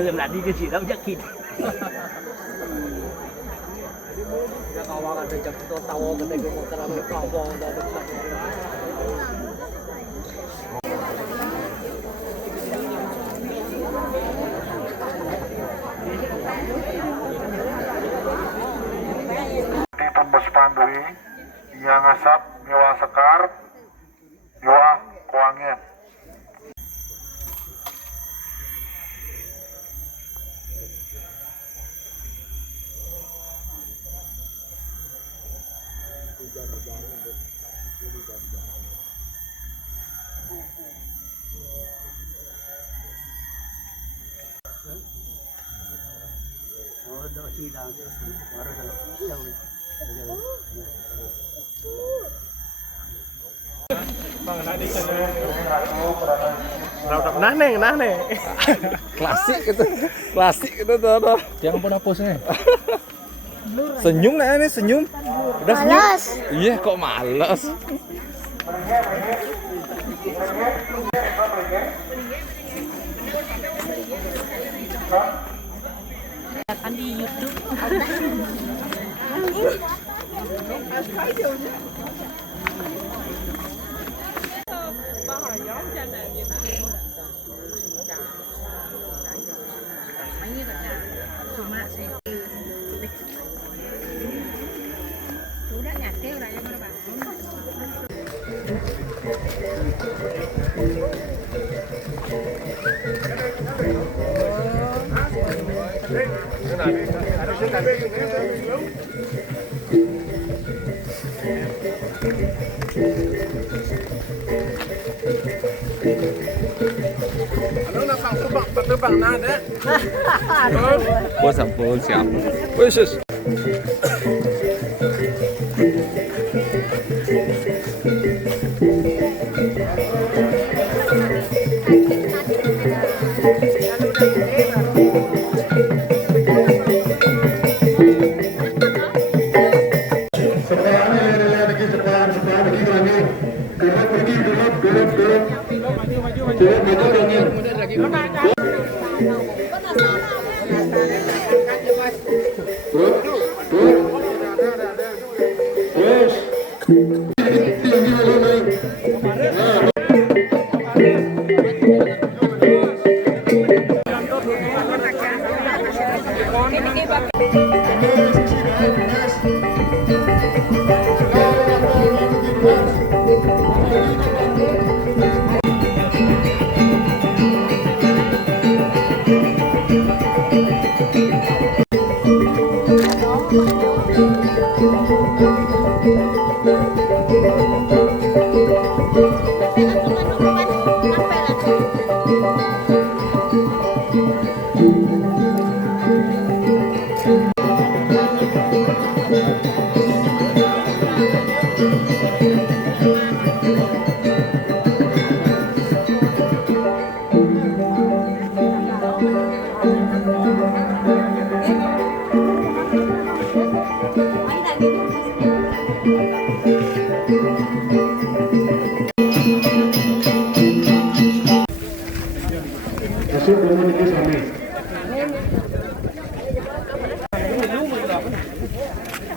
yang tadi ke sini sakit. Kawan ada jam itu tahu kedai motor ada kawan ada dekat. Di tembus pandui yang asap nyewa sekar nyewa kuangnya. Nah nih. Klasik itu tuh. Jangan pernah pose. Senyum nah ini senyum. Udah senyum. Malas. Iya kok malas. Kan di YouTube. Udah nyatir lah ya Bang. Terbang nada. Bos ampun siap. Wes.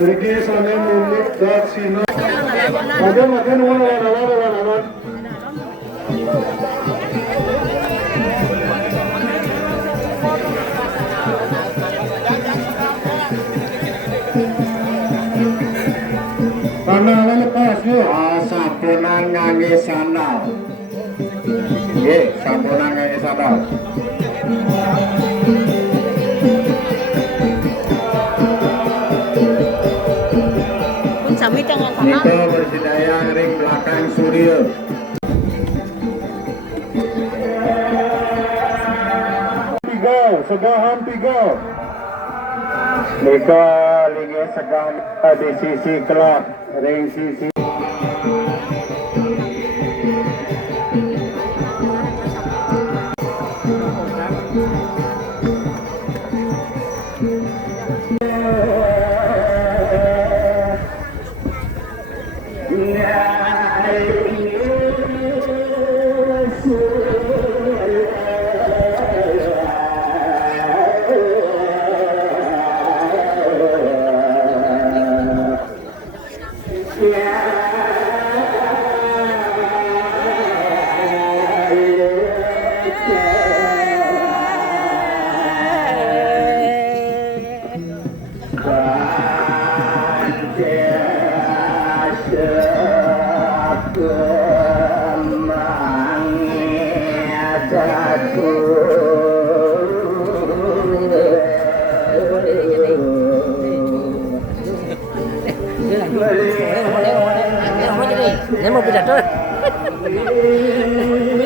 Pergi sana mulut dak sini. Ada makan wana. Panah lepas yuk. Sabunan ngangge sandal. Nggih, sabunan ngangge sandal. Sami dengan sana. Niko bersedaya ring belakang Surya. Segahan 3. Niko lingi segahan di sisi kelot, ring sisi.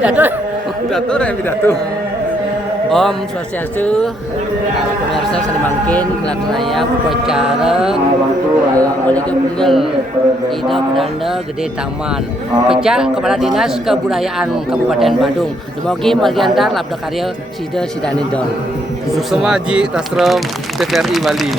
pidato. Pidato dah pidato. Om Swastiastu, pemirsa Salimangkin, Kelat Raya, upacara Maliga Punggel, Ida Pedanda Gede Taman, Pecah Kepala Dinas Kebudayaan Kabupaten Badung, Demogi Margiantar Labda Karya Sida Sidanidon. Susema Haji Tasrem TVRI Bali.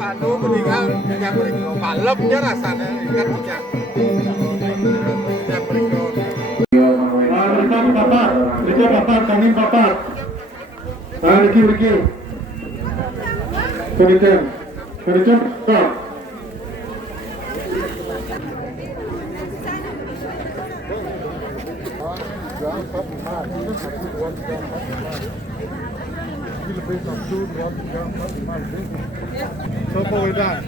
Waktu meninggal yang berikut malamnya rasanya ikan bijak. Yang berikut. Rika papat, Tanim papat. Riki. Peniten, stop. Sopo udah.